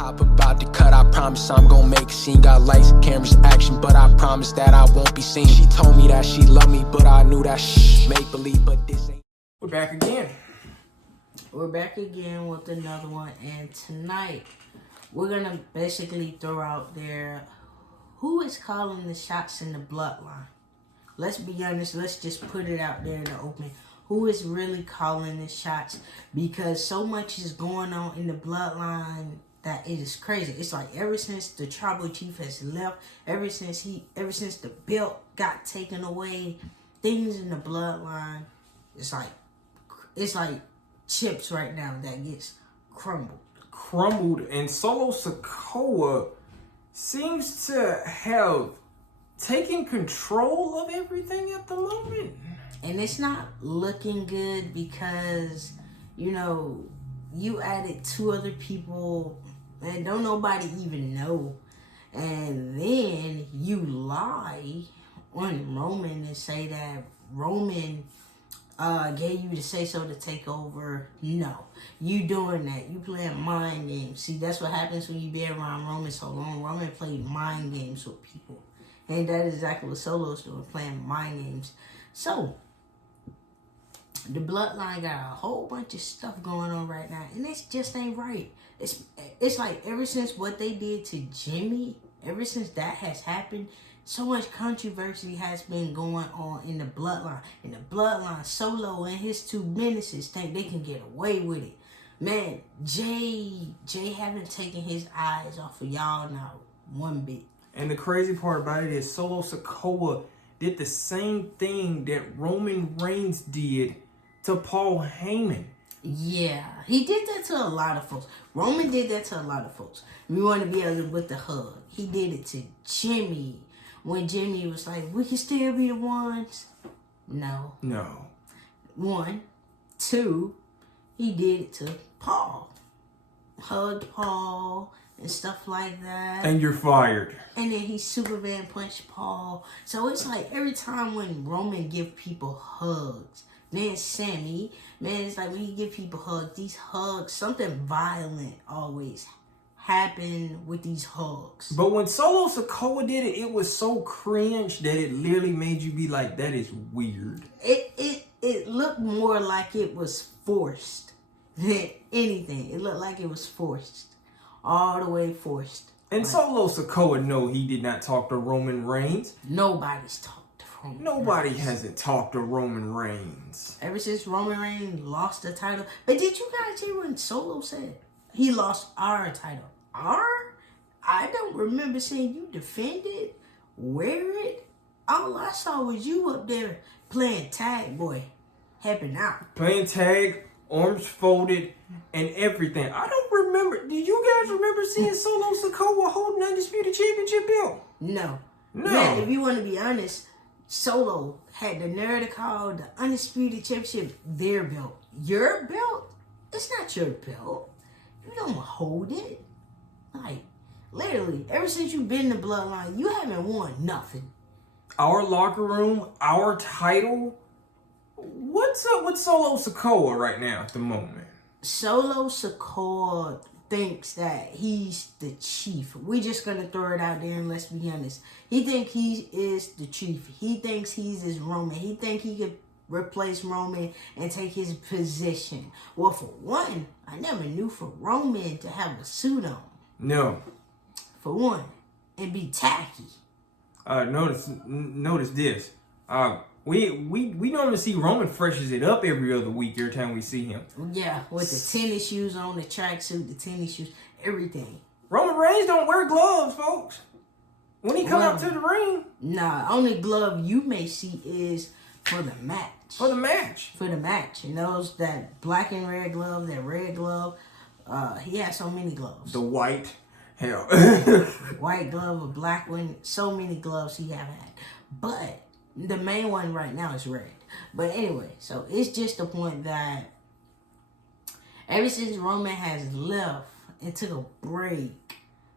hop about to cut, I promise I'm gonna make a scene. Got lights, cameras, action, but I promise that I won't be seen. She told me that she loved me, but I knew that shh, make believe, but this ain't. We're back again. We're back again with another one, and tonight we're gonna basically throw out there who is calling the shots in the bloodline. Let's be honest, let's just put it out there in the open. Who is really calling the shots? Because so much is going on in the bloodline that it is crazy. It's like ever since the tribal chief has left, ever since the belt got taken away, things in the bloodline, it's like chips right now that gets crumbled. And Solosikoa seems to have taken control of everything at the moment. And it's not looking good because, you know, you added 2 other people and don't nobody even know. And then you lie on Roman and say that Roman gave you the say-so to take over. No. You doing that. You playing mind games. See, that's what happens when you be around Roman so long. Roman played mind games with people. And that is exactly what Solo's doing, playing mind games. So, the bloodline got a whole bunch of stuff going on right now, and it just ain't right. It's like ever since what they did to Jimmy, ever since that has happened, so much controversy has been going on in the bloodline. In the bloodline, Solo and his 2 menaces think they can get away with it. Man, Jay haven't taken his eyes off of y'all now one bit. And the crazy part about it is Solosikoa did the same thing that Roman Reigns did to Paul Heyman. Yeah, he did that to a lot of folks. Roman did that to a lot of folks. We want to be able to with the hug. He did it to Jimmy when Jimmy was like, "We can still be the ones." No. 1, 2, he did it to Paul. Hugged Paul and stuff like that. And you're fired. And then he Superman punched Paul. So it's like every time when Roman give people hugs, then Sammy, man, it's like when he give people hugs, these hugs, something violent always happen with these hugs. But when Solosikoa did it, it was so cringe that it literally made you be like, that is weird. It looked more like it was forced than anything. It looked like it was forced. All the way forced. And Solosikoa, no, he did not talk to Roman Reigns. Nobody's talked to Roman Nobody Reigns. hasn't talked to Roman Reigns. Ever since Roman Reigns lost the title. But did you guys hear what Solo said? He lost our title. I don't remember seeing you defend it, wear it. All I saw was you up there playing tag, boy. Helping out. Playing tag, arms folded, and everything. I don't remember. Do you guys remember seeing Solosikoa holding Undisputed Championship belt? No. No. Man, if you want to be honest, Solo had the nerve to call the Undisputed Championship their belt. Your belt? It's not your belt. You don't hold it. Like, literally, ever since you've been in the bloodline, you haven't won nothing. Our locker room, our title. What's up with Solosikoa right now at the moment? Solosikoa thinks that he's the chief. We're just gonna throw it out there and let's be honest. He thinks he is the chief. He thinks he's his Roman. He thinks he could replace Roman and take his position. Well, for one, I never knew for Roman to have a suit on. No. For one, and be tacky. Notice this. We normally see Roman freshes it up every other week every time we see him. Yeah, with the tennis shoes on, the tracksuit, the tennis shoes, everything. Roman Reigns don't wear gloves, folks. When he come out to the ring. Nah, only glove you may see is for the match. For the match. For the match. And those, that black and red glove, that red glove, he has so many gloves. The white. Hell. White glove, a black one, so many gloves he have had. But the main one right now is red. But anyway, so it's just the point that ever since Roman has left and took a break,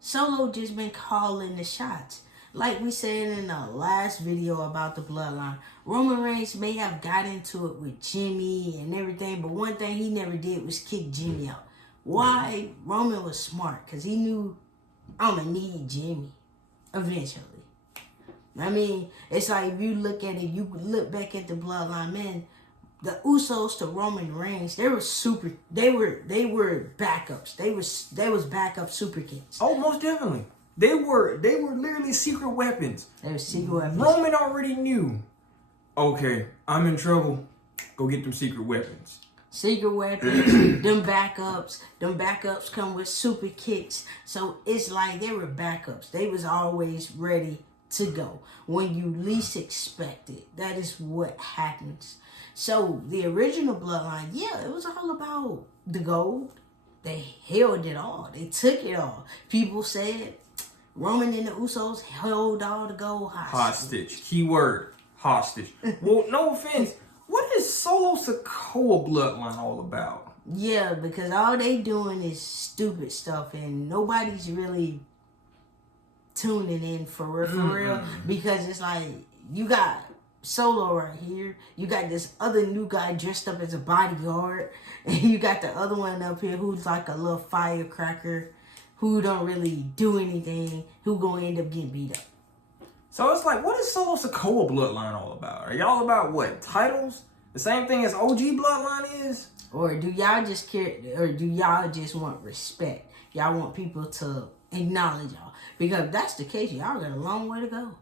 Solo just been calling the shots. Like we said in the last video about the bloodline, Roman Reigns may have got into it with Jimmy and everything, but one thing he never did was kick Jimmy out. Why? Roman was smart because he knew I'm going to need Jimmy eventually. I mean, it's like if you look at it, you look back at the Bloodline, man, the Usos to Roman Reigns, they were backups. They was backup super kids. Oh, most definitely. They were literally secret weapons. They were secret weapons. Roman already knew. Okay, I'm in trouble. Go get them secret weapons. Secret weapons, them backups come with super kits. So it's like they were backups. They was always ready to go when you least expect it. That is what happens. So the original Bloodline, yeah, it was all about the gold. They held it all. They took it all. People said Roman and the Usos held all the gold hostage. Keyword, hostage. Well, no offense. What is Solosikoa Bloodline all about? Yeah, because all they doing is stupid stuff and nobody's really tuning in for real. Because it's like, you got Solo right here. You got this other new guy dressed up as a bodyguard. And you got the other one up here who's like a little firecracker who don't really do anything, who gonna end up getting beat up. So it's like, what is Solosikoa Bloodline all about? Are y'all about what? Titles? The same thing as OG Bloodline is? Or do y'all just care, or do y'all just want respect? Y'all want people to acknowledge y'all? Because if that's the case, y'all got a long way to go.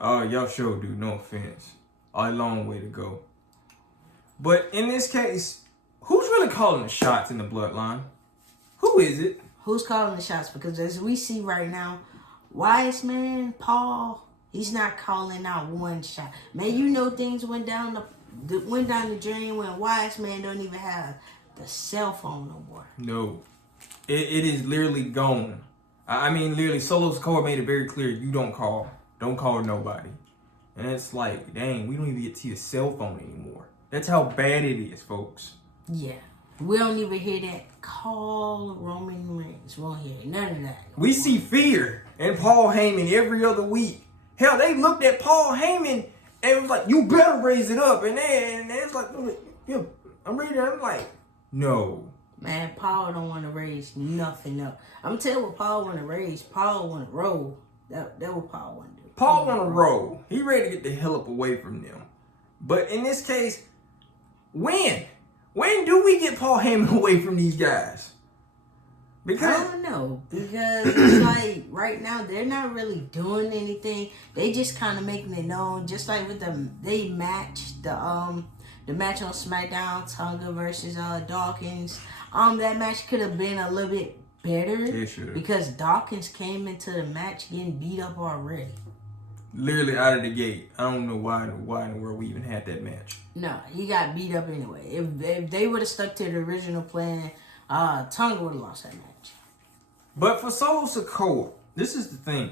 Y'all sure do, no offense. A long way to go. But in this case, who's really calling the shots in the Bloodline? Who is it? Who's calling the shots? Because as we see right now, Wise Man, Paul, he's not calling out one shot. Man, you know things went down the drain when Wise Man don't even have the cell phone no more. No. It is literally gone. I mean, literally, Solosikoa made it very clear, you don't call. Don't call nobody. And it's like, dang, we don't even get to your cell phone anymore. That's how bad it is, folks. Yeah. We don't even hear that call Roman Reigns. We won't hear none of that. We see fear in Paul Heyman every other week. Hell, they looked at Paul Heyman and it was like, you better raise it up. And then it's like, yeah, I'm ready. I'm like, no. Man, Paul don't want to raise nothing up. I'm telling you what Paul want to raise. Paul want to roll. That what Paul want to do. Paul want to roll. He ready to get the hell up away from them. But in this case, when do we get Paul Heyman away from these guys? Because I don't know. Because it's like right now they're not really doing anything. They just kind of making it known. Just like with they matched the match on SmackDown, Tonga versus Dawkins. That match could have been a little bit better. It should have. Because Dawkins came into the match getting beat up already. Literally out of the gate. I don't know why in the world we even had that match. No, he got beat up anyway. If they would have stuck to the original plan, Tonga would have lost that match. But for Solosikoa, this is the thing.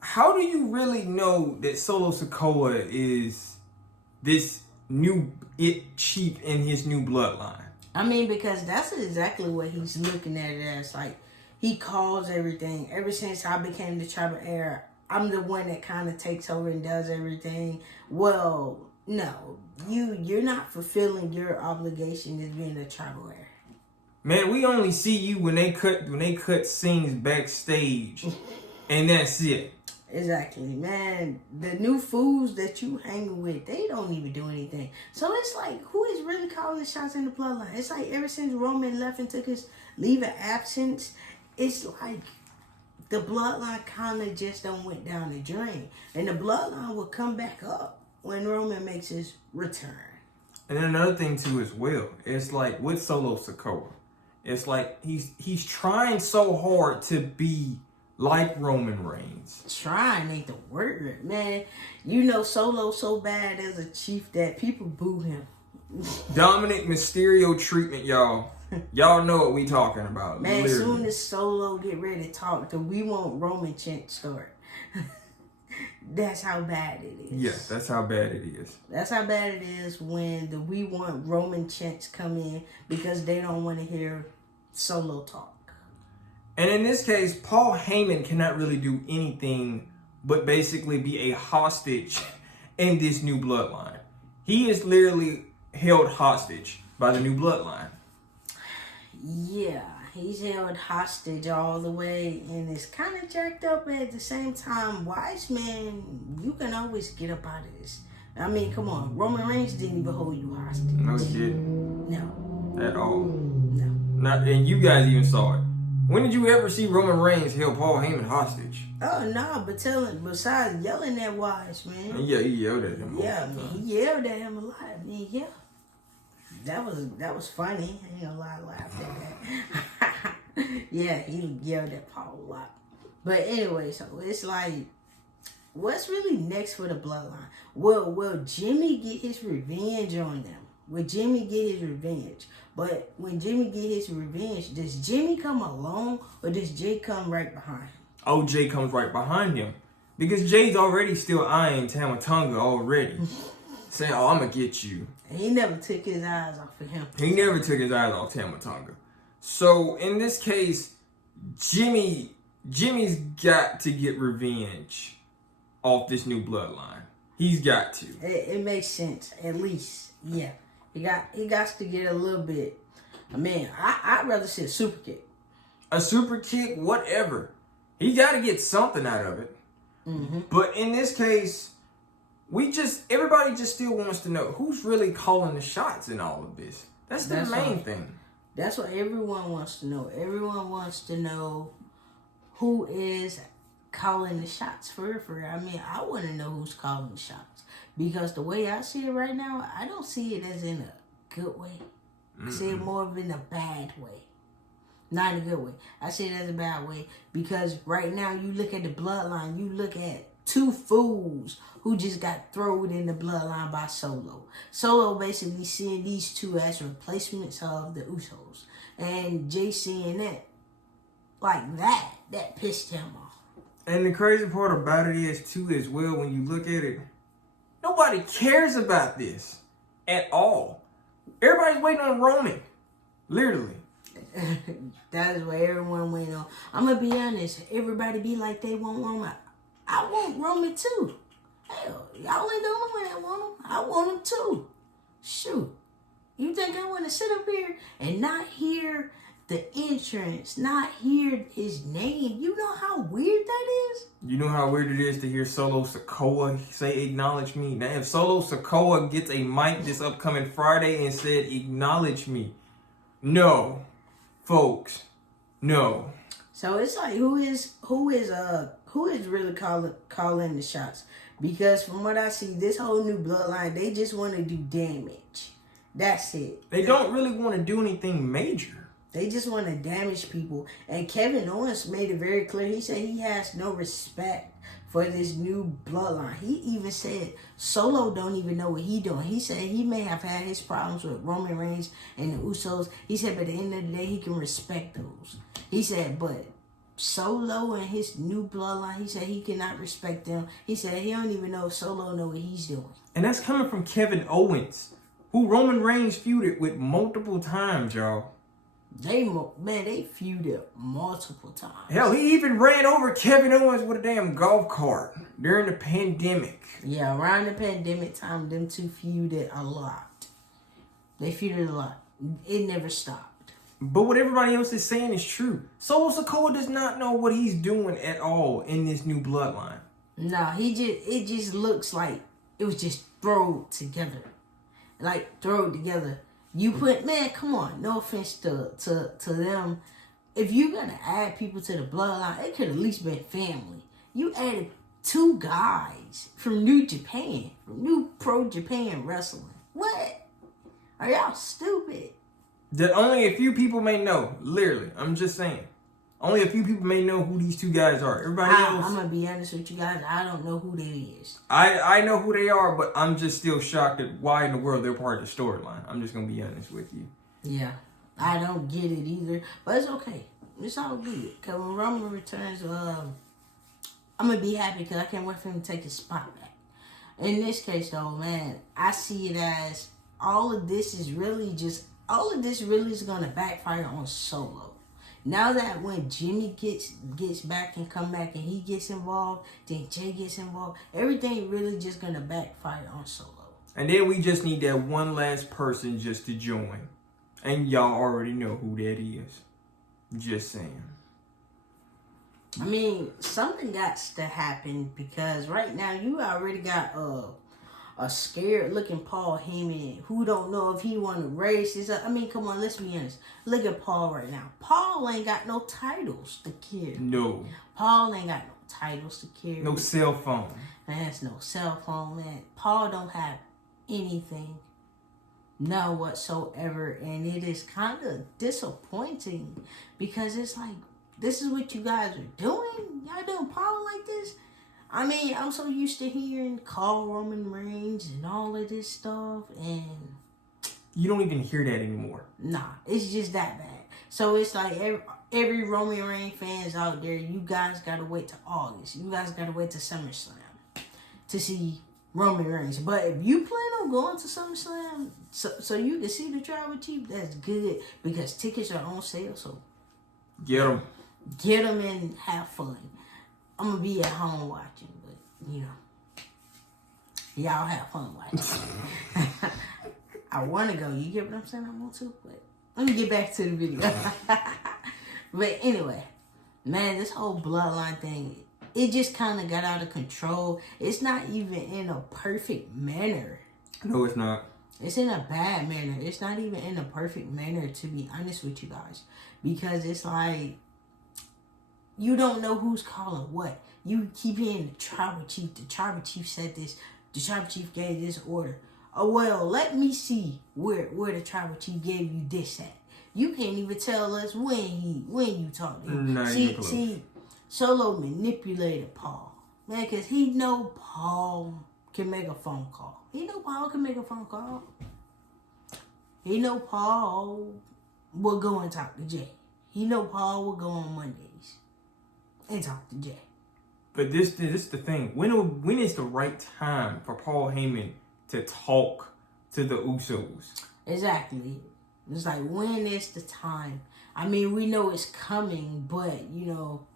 How do you really know that Solosikoa is this new chief in his new bloodline? I mean, because that's exactly what he's looking at it as. Like, he calls everything. Ever since I became the tribal heir, I'm the one that kind of takes over and does everything. Well, no. You're not fulfilling your obligation as being a tribal heir. Man, we only see you when they cut scenes backstage. And that's it. Exactly, man. The new fools that you hanging with, they don't even do anything. So it's like, who is really calling the shots in the bloodline? It's like ever since Roman left and took his leave of absence, it's like the bloodline kind of just don't went down the drain. And the bloodline will come back up when Roman makes his return. And then another thing too as well, it's like with Solosikoa, it's like he's trying so hard to be like Roman Reigns. Trying ain't the word, man. You know Solo so bad as a chief that people boo him. Dominic Mysterio treatment, y'all. Y'all know what we talking about. Man, literally. as soon as Solo get ready to talk, then we want Roman chant start. That's how bad it is. Yes, that's how bad it is. That's how bad it is when the we want Roman chants come in because they don't want to hear Solo talk. And in this case, Paul Heyman cannot really do anything but basically be a hostage in this new bloodline. He is literally held hostage by the new bloodline. Yeah, he's held hostage all the way, and it's kind of jacked up. At the same time, wise man, you can always get up out of this. I mean, come on, Roman Reigns didn't even hold you hostage. No, he didn't. No. At all. No. Not, and you guys even saw it. When did you ever see Roman Reigns held Paul Heyman hostage? Oh no, but besides yelling at Wise, man. And yeah, he yelled at him. Yeah, man, he yelled at him a lot. I mean, yeah. That was funny. I ain't gonna lie, I laughed at that. Yeah, he yelled at Paul a lot. But anyway, so it's like, what's really next for the Bloodline? Will Jimmy get his revenge on them? Will Jimmy get his revenge? But when Jimmy get his revenge, does Jimmy come alone or does Jay come right behind him? Oh, Jay comes right behind him. Because Jay's already still eyeing Tamatonga already. Saying, oh, I'm going to get you. And he never took his eyes off of him. He never took his eyes off Tamatonga. So, in this case, Jimmy's got to get revenge off this new bloodline. He's got to. It makes sense, at least. Yeah. He got to get a little bit. I mean, I'd rather see a super kick. A super kick, whatever. He got to get something out of it. Mm-hmm. But in this case, everybody just still wants to know who's really calling the shots in all of this. That's the main thing. That's what everyone wants to know. Everyone wants to know who is calling the shots for real. I mean, I want to know who's calling the shots. Because the way I see it right now, I don't see it as in a good way. I see it more of in a bad way. Not in a good way. I see it as a bad way. Because right now, you look at the bloodline, you look at two fools who just got thrown in the bloodline by Solo. Solo basically seeing these two as replacements of the Usos. And Jay seeing that, like that pissed him off. And the crazy part about it is, too, as well, when you look at it, nobody cares about this at all. Everybody's waiting on Roman. Literally. That is what everyone went on. I'm going to be honest. Everybody be like they want Roman. I want Roman too. Hell, y'all ain't the only one that want him. I want him too. Shoot. You think I want to sit up here and not hear the entrance, not hear his name? You know how weird that is? You know how weird it is to hear Solosikoa say, acknowledge me. Now, if Solosikoa gets a mic this upcoming Friday and said, acknowledge me. No. Folks. No. So it's like, who is really calling the shots? Because from what I see, this whole new bloodline, they just want to do damage. That's it. They don't really want to do anything major. They just want to damage people. And Kevin Owens made it very clear. He said he has no respect for this new bloodline. He even said Solo don't even know what he doing. He said he may have had his problems with Roman Reigns and the Usos. He said, but at the end of the day, he can respect those. He said, but Solo and his new bloodline, he said he cannot respect them. He said he don't even know if Solo know what he's doing. And that's coming from Kevin Owens, who Roman Reigns feuded with multiple times, y'all. They feuded multiple times. Hell, he even ran over Kevin Owens with a damn golf cart during the pandemic. Yeah, around the pandemic time, them two feuded a lot. They feuded a lot. It never stopped. But what everybody else is saying is true. Solosikoa does not know what he's doing at all in this new bloodline. No, it just looks like it was just thrown together. Like, thrown together. You put, man, come on. No offense to them. If you're going to add people to the bloodline, it could at least been family. You added two guys from New Japan. From New Pro Japan Wrestling. What? Are y'all stupid? That only a few people may know. Literally. I'm just saying. Only a few people may know who these two guys are. Everybody else... I'm going to be honest with you guys. I don't know who they is. I know who they are, but I'm just still shocked at why in the world they're part of the storyline. I'm just going to be honest with you. Yeah. I don't get it either. But it's okay. It's all good. Because when Roman returns, I'm going to be happy because I can't wait for him to take his spot back. In this case, though, man, I see it as all of this is really going to backfire on Solo. Now that when Jimmy gets back and come back and he gets involved, then Jay gets involved, everything really just going to backfire on Solo. And then we just need that one last person just to join. And y'all already know who that is. Just saying. I mean, something got to happen because right now you already got a scared looking Paul Heyman who don't know if he want to raise his up. I mean, come on, let's be honest. Look at Paul right now. Paul ain't got no titles to carry. No. Paul ain't got no titles to carry. No cell phone. Man, that's no cell phone, man. Paul don't have anything. None whatsoever. And it is kind of disappointing because it's like, this is what you guys are doing? Y'all doing Paul like this? I mean, I'm so used to hearing call Roman Reigns and all of this stuff, and you don't even hear that anymore. Nah, it's just that bad. So it's like every Roman Reigns fans out there, you guys gotta wait till August. You guys gotta wait till SummerSlam to see Roman Reigns. But if you plan on going to SummerSlam so you can see the Tribal Chief, that's good because tickets are on sale. So get them. Get them and have fun. I'm going to be at home watching, but, you know, y'all have fun watching. I want to go. You get what I'm saying? I want to, but let me get back to the video. But anyway, man, this whole Bloodline thing, it just kind of got out of control. It's not even in a perfect manner. No, it's not. It's in a bad manner. It's not even in a perfect manner, to be honest with you guys. Because it's like, you don't know who's calling what. You keep hearing the Tribal Chief. The Tribal Chief said this. The Tribal Chief gave this order. Oh, well, let me see where the Tribal Chief gave you this at. You can't even tell us when you talked to him. See, Solo manipulated Paul. Man, because he know Paul can make a phone call. He know Paul can make a phone call. He know Paul will go and talk to Jay. He know Paul will go on Mondays and talk to Jay. But this is the thing. When is the right time for Paul Heyman to talk to the Usos? Exactly. It's like, when is the time? I mean, we know it's coming, but, you know,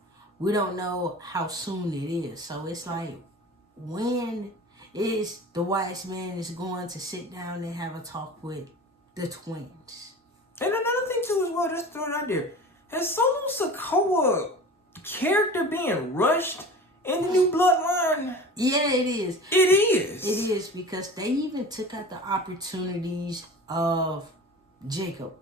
we don't know how soon it is. So it's like, when is the wise man is going to sit down and have a talk with the twins? And another thing too as well, just throw it out there. Has Solosikoa character being rushed in the new Bloodline? Yeah, it is. It is. It is, because they even took out the opportunities of Jacob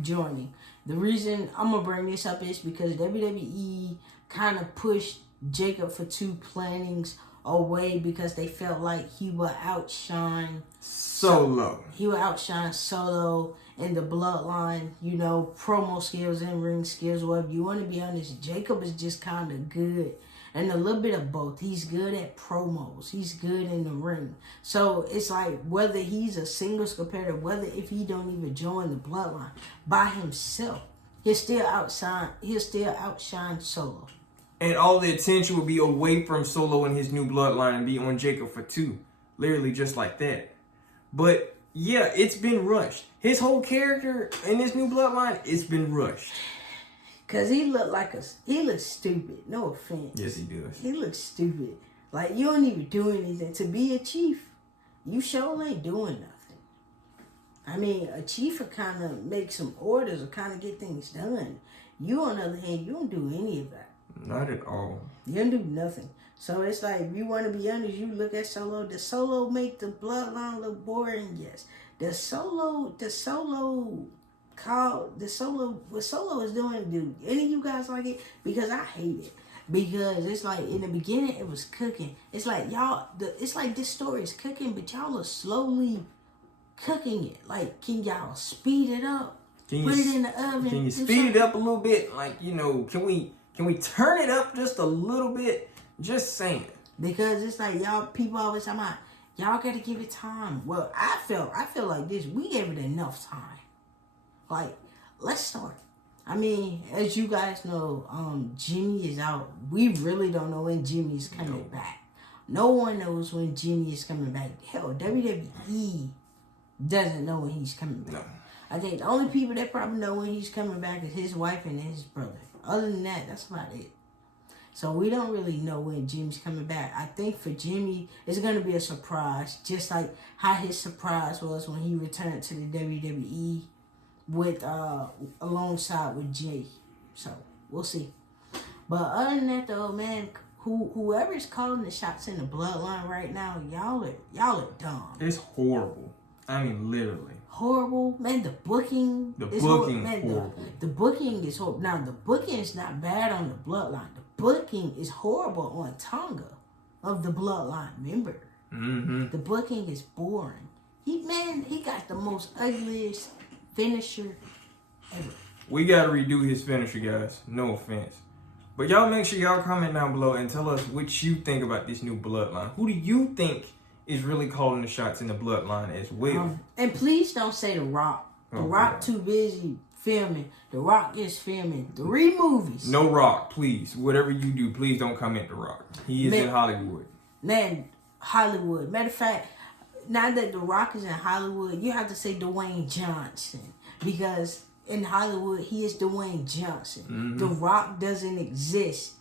joining. The reason I'm going to bring this up is because WWE kind of pushed Jacob for 2 plannings away because they felt like he would outshine Solo. He would outshine Solo in the Bloodline, you know, promo skills and ring skills, whatever. You want to be honest, Jacob is just kind of good. And a little bit of both. He's good at promos. He's good in the ring. So it's like, whether he's a singles competitor, whether if he don't even join the Bloodline by himself, he'll still outshine Solo. And all the attention will be away from Solo and his new Bloodline and be on Jacob for 2. Literally just like that. But yeah, it's been rushed. His whole character in this new Bloodline, it's been rushed. Cause he looks stupid. No offense. Yes, he does. He looks stupid. Like, you don't even do anything. To be a chief, you sure ain't doing nothing. I mean, a chief will kind of make some orders or kind of get things done. You, on the other hand, you don't do any of that. Not at all. You don't do nothing. So it's like, if you want to be honest, you look at Solo. Does Solo make the Bloodline look boring? Yes. What Solo is doing, do any of you guys like it? Because I hate it. Because it's like, in the beginning it was cooking. It's like it's like this story is cooking, but y'all are slowly cooking it. Like, can y'all speed it up? Put it in the oven. Can you speed it up a little bit? Like, you know, can we turn it up just a little bit? Just saying. Because it's like, y'all, people always talking about, y'all gotta give it time. Well, I feel like this. We gave it enough time. Like, let's start. I mean, as you guys know, Jimmy is out. We really don't know when Jimmy is coming back. No one knows when Jimmy is coming back. Hell, WWE doesn't know when he's coming back. No. I think the only people that probably know when he's coming back is his wife and his brother. Other than that, that's about it. So we don't really know when Jimmy's coming back. I think for Jimmy, it's going to be a surprise. Just like how his surprise was when he returned to the WWE. with alongside with Jay. So we'll see. But other than that though, man, whoever's calling the shots in the bloodline right now, y'all are dumb. It's horrible. I mean, literally. Horrible, man. The booking. The is booking man, horrible. The booking is horrible. Now the booking is not bad on the bloodline. The booking is horrible on Tonga of the bloodline member. Mm-hmm. The booking is boring. He got the most ugliest finisher ever. We gotta redo his finisher, guys. No offense. But y'all make sure y'all comment down below and tell us what you think about this new bloodline. Who do you think is really calling the shots in the bloodline as well? And please don't say The Rock. The Rock too busy filming. The Rock is filming 3 movies. No Rock, please. Whatever you do, please don't comment The Rock. He is in Hollywood. Man, Hollywood. Matter of fact, now that The Rock is in Hollywood, you have to say Dwayne Johnson. Because in Hollywood, he is Dwayne Johnson. Mm-hmm. The Rock doesn't exist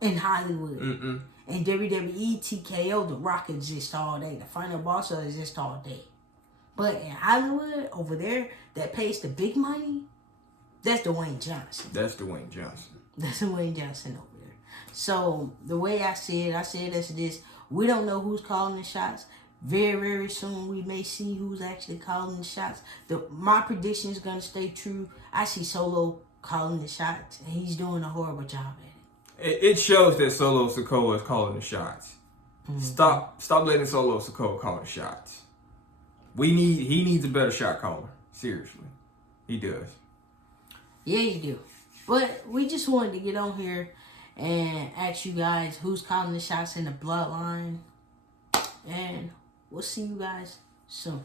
in Hollywood. Mm-mm. In WWE, TKO, The Rock exists all day. The Final Boss exists all day. But in Hollywood, over there, that pays the big money, that's Dwayne Johnson. That's Dwayne Johnson. That's Dwayne Johnson over there. So, the way I see it as this. We don't know who's calling the shots. Very, very soon, we may see who's actually calling the shots. My prediction is going to stay true. I see Solo calling the shots, and he's doing a horrible job at it. It shows that Solosikoa is calling the shots. Mm-hmm. Stop letting Solosikoa call the shots. He needs a better shot caller. Seriously. He does. Yeah, he do. But we just wanted to get on here and ask you guys who's calling the shots in the bloodline. And we'll see you guys soon.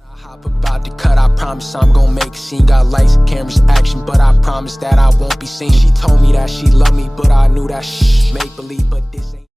I hop about to cut, I promise I'm gonna make a scene. Got lights, cameras, action, but I promise that I won't be seen. She told me that she loved me, but I knew that make believe, but this ain't